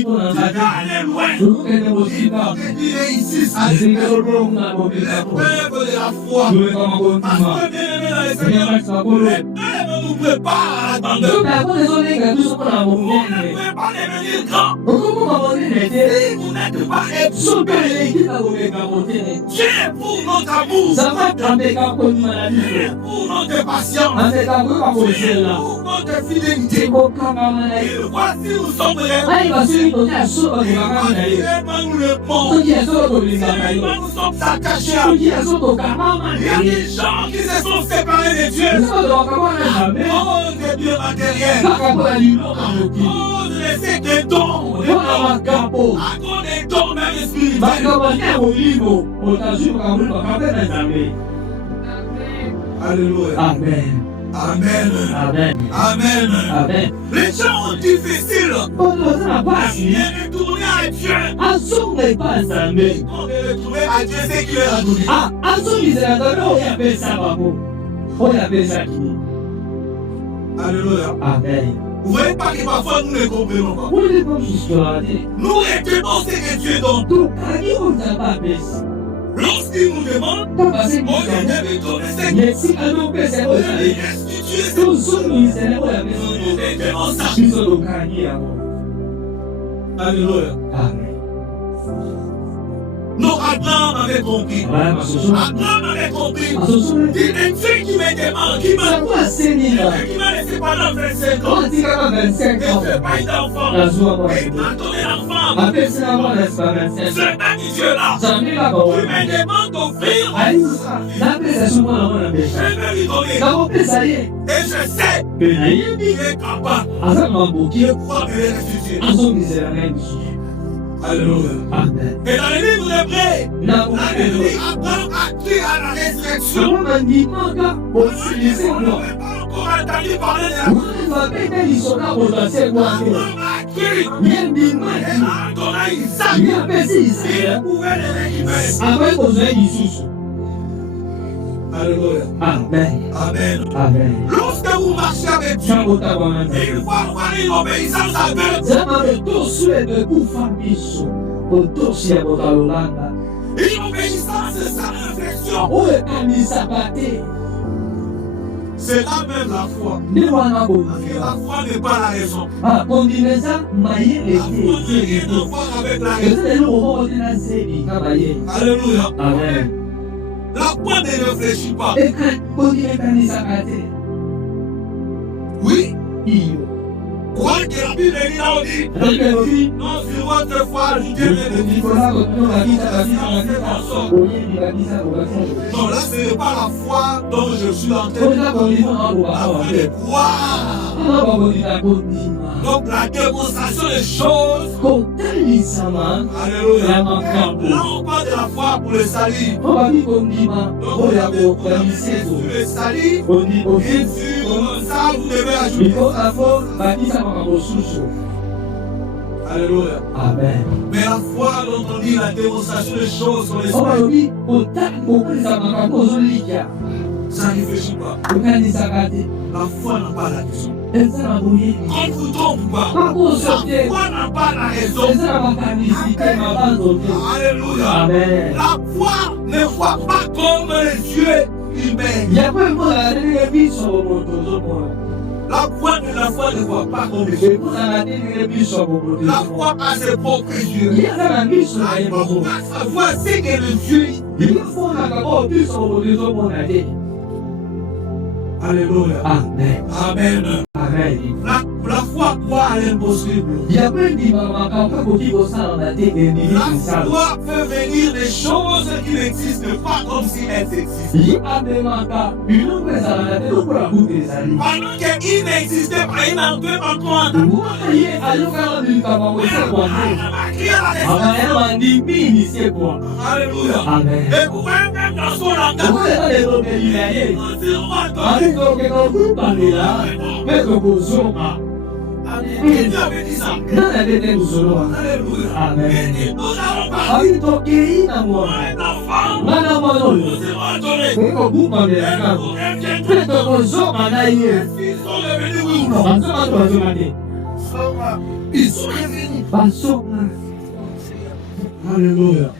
aller loin. Qui réussissent à aller loin. Lève de la foi. Parce que bien aimé dans les Seigneurs, les pères nous préparent à l'abandon. On ne peut pas devenir grand. Si vous n'êtes pas éprouvé, Dieu pour notre amour, Dieu pour notre patience, Dieu pour notre fidélité. Et voici nous sommes prêts. Nous le pont. Nous sommes attachés à lui. Il y a des gens qui se sont séparés de Dieu. À cause des biens matériels. À cause des dons. À cause des dons même spirituels. Alléluia. Amen. Amen. Amen. Amen. Amen. Les gens sont difficiles. Bien retourner à Dieu. Ils vont retourner à Dieu ce qu'il leur a donné. Alléluia. Amen. Vous voyez pas que parfois nous ne comprenons pas. Nous retenons ce que Dieu donne. Lorsqu'il nous demande, on lui donne ce qu'il nous retenons ça. Alléluia. Non, Abraham avait compris. Abraham avait compris. Il est Dieu qui me demande, qui m'a laissé pendant 25 ans. Et je n'ai pas eu d'enfant. Et il m'a donné l'enfant. Ce même Dieu-là, il me demande d'offrir. Je vais lui donner. Et je sais qu'il est capable de pouvoir me restituer. Alléluia. Amen. Et dans le livre d'Hébreux, la Bible dit Abraham a cru à la résurrection. On n'avait pas encore entendu parler de la Abraham a cru. Et en donnant Isaac, il pouvait le récupérer. Alléluia. Amen. Amen. Amen. Lorsque vous marchez avec Dieu, il faut avoir une obéissance à Dieu. Une obéissance sans réflexion. C'est là même la foi. Parce que la foi n'est pas la raison. La foi n'a rien à voir avec la raison. Alléluia. Amen. La foi ne réfléchit pas. Oui. Quoi que la Bible dit là, on dit non, sur votre foi, Dieu ne dit pas. Non, là, ce n'est pas la foi dont je suis en train de parler. La foi de croire. Donc, la démonstration des choses. Alléluia. Là, on parle de la foi pour le salut. Donc, la foi pour le salut. Et sur ça, vous devez ajouter. Alléluia. Amen. Mais la foi dont on dit la démonstration des choses sur l'esprit, ça ne réfléchit pas. La foi n'a pas la raison. Qu'on ne vous trompe pas. La foi n'a pas la raison. Alléluia. Amen. La foi ne voit pas comme les yeux humains. La foi ne voit pas comme les yeux. La foi a ses propres yeux. La foi va savoir ce que les yeux. Alléluia. Amen. Amen. Amen. La foi croit à l'impossible. La foi fait venir des choses qui n'existent pas comme si elles existent. Pendant qu'il n'existait pas, il n'en peut pas croire. Alléluia. Amen. Et vous voyez même dans son langage. Il avait dit ça. Alléluia. Amen. Et nous allons parler d'un enfant. Nous serons donnés. Et vous reviendrez. Ils sont devenus où? Ils sont revenus. Pasok na. Hallelujah.